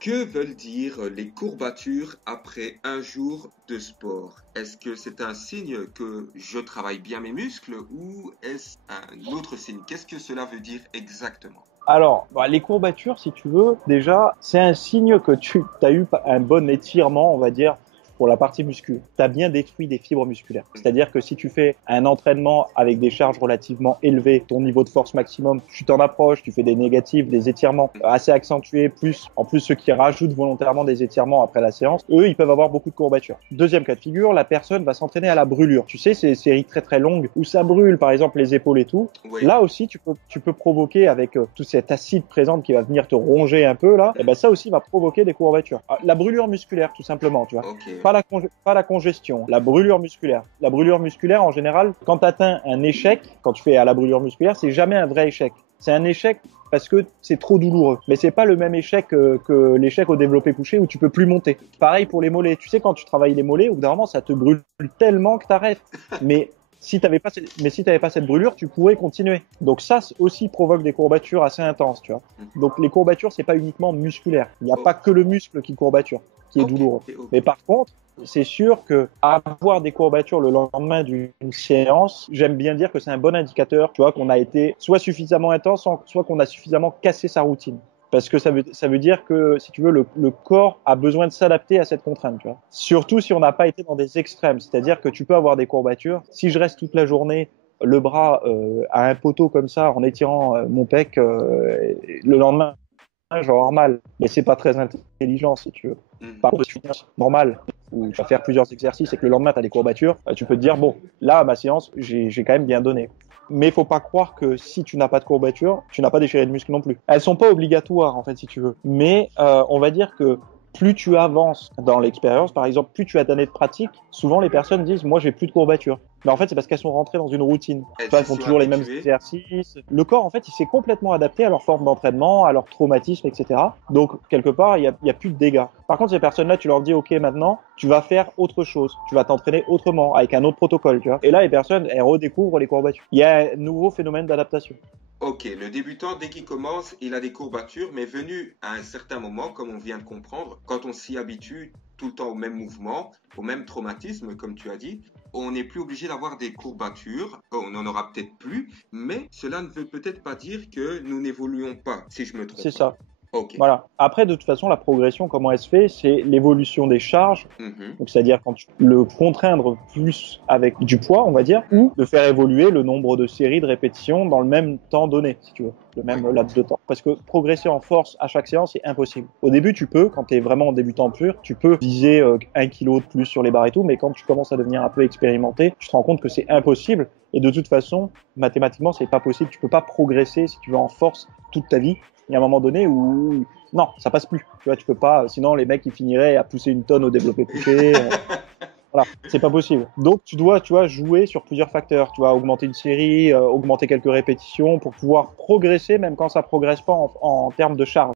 Que veulent dire les courbatures après un jour de sport? Est-ce que c'est un signe que je travaille bien mes muscles ou est-ce un autre signe? Qu'est-ce que cela veut dire exactement? Alors, les courbatures, si tu veux, déjà, c'est un signe que tu as eu un bon étirement, on va dire, pour la partie musculaire. Tu as bien détruit des fibres musculaires. C'est-à-dire que si tu fais un entraînement avec des charges relativement élevées, ton niveau de force maximum, tu t'en approches, tu fais des négatives, des étirements assez accentués, en plus ceux qui rajoutent volontairement des étirements après la séance, eux, ils peuvent avoir beaucoup de courbatures. Deuxième cas de figure, la personne va s'entraîner à la brûlure. Tu sais, ces séries très très longues où ça brûle, par exemple les épaules et tout. Oui. Là aussi, tu peux provoquer avec tout cet acide présent qui va venir te ronger un peu là, et ben ça aussi va provoquer des courbatures. La brûlure musculaire, tout simplement, tu vois. Ok. Pas la congestion, la brûlure musculaire. La brûlure musculaire, en général, quand tu atteins un échec, quand tu fais à la brûlure musculaire, c'est jamais un vrai échec. C'est un échec parce que c'est trop douloureux. Mais c'est pas le même échec que l'échec au développé couché où tu peux plus monter. Pareil pour les mollets. Tu sais, quand tu travailles les mollets, au bout d'un moment, ça te brûle tellement que t'arrêtes. Mais si t'avais pas cette brûlure, tu pourrais continuer. Donc ça aussi provoque des courbatures assez intenses, tu vois. Donc les courbatures, c'est pas uniquement musculaire. Il n'y a pas que le muscle qui courbature, qui est douloureux. Mais par contre, c'est sûr que avoir des courbatures le lendemain d'une séance, j'aime bien dire que c'est un bon indicateur, tu vois, qu'on a été soit suffisamment intense, soit qu'on a suffisamment cassé sa routine. Parce que ça veut dire que, si tu veux, le corps a besoin de s'adapter à cette contrainte, tu vois. Surtout si on n'a pas été dans des extrêmes. C'est-à-dire que tu peux avoir des courbatures. Si je reste toute la journée le bras à un poteau comme ça, en étirant mon pec, le lendemain, je vais avoir mal. Mais c'est pas très intelligent, si tu veux. Par contre, si tu fais normal, où tu vas faire plusieurs exercices et que le lendemain, tu as des courbatures, tu peux te dire, bon, là, à ma séance, j'ai quand même bien donné. Mais il faut pas croire que si tu n'as pas de courbature, tu n'as pas déchiré de muscle non plus. Elles sont pas obligatoires, en fait, si tu veux. Mais on va dire que plus tu avances dans l'expérience, par exemple, plus tu as d'années de pratique, souvent les personnes disent, moi, j'ai plus de courbatures. Mais en fait, c'est parce qu'elles sont rentrées dans une routine. Tu vois, elles font toujours les mêmes exercices. Le corps, en fait, il s'est complètement adapté à leur forme d'entraînement, à leur traumatisme, etc. Donc, quelque part, il y a plus de dégâts. Par contre, ces personnes-là, tu leur dis, OK, maintenant, tu vas faire autre chose. Tu vas t'entraîner autrement, avec un autre protocole, tu vois. Et là, les personnes, elles redécouvrent les courbatures. Il y a un nouveau phénomène d'adaptation. Ok, le débutant, dès qu'il commence, il a des courbatures, mais venu à un certain moment, comme on vient de comprendre, quand on s'y habitue tout le temps au même mouvement, au même traumatisme, comme tu as dit, on n'est plus obligé d'avoir des courbatures, on n'en aura peut-être plus, mais cela ne veut peut-être pas dire que nous n'évoluons pas, si je me C'est trompe pas. ça. Ok. Voilà. Après, de toute façon, la progression, comment elle se fait, c'est l'évolution des charges. Mhm. Donc, c'est-à-dire quand tu le contraindre plus avec du poids, on va dire, ou de faire évoluer le nombre de séries de répétitions dans le même temps donné, si tu veux, le Oui. même laps de temps. Parce que progresser en force à chaque séance, c'est impossible. Au début, tu peux, quand tu es vraiment en débutant pur, tu peux viser 1 kilo de plus sur les barres et tout, mais quand tu commences à devenir un peu expérimenté, tu te rends compte que c'est impossible. Et de toute façon, mathématiquement, c'est pas possible. Tu peux pas progresser si tu veux en force toute ta vie. Il y a un moment donné où non, ça passe plus. Tu vois, tu peux pas. Sinon, les mecs ils finiraient à pousser une tonne au développé couché. Voilà, c'est pas possible. Donc, tu dois, jouer sur plusieurs facteurs. Tu vois, augmenter une série, augmenter quelques répétitions pour pouvoir progresser, même quand ça progresse pas en termes de charge.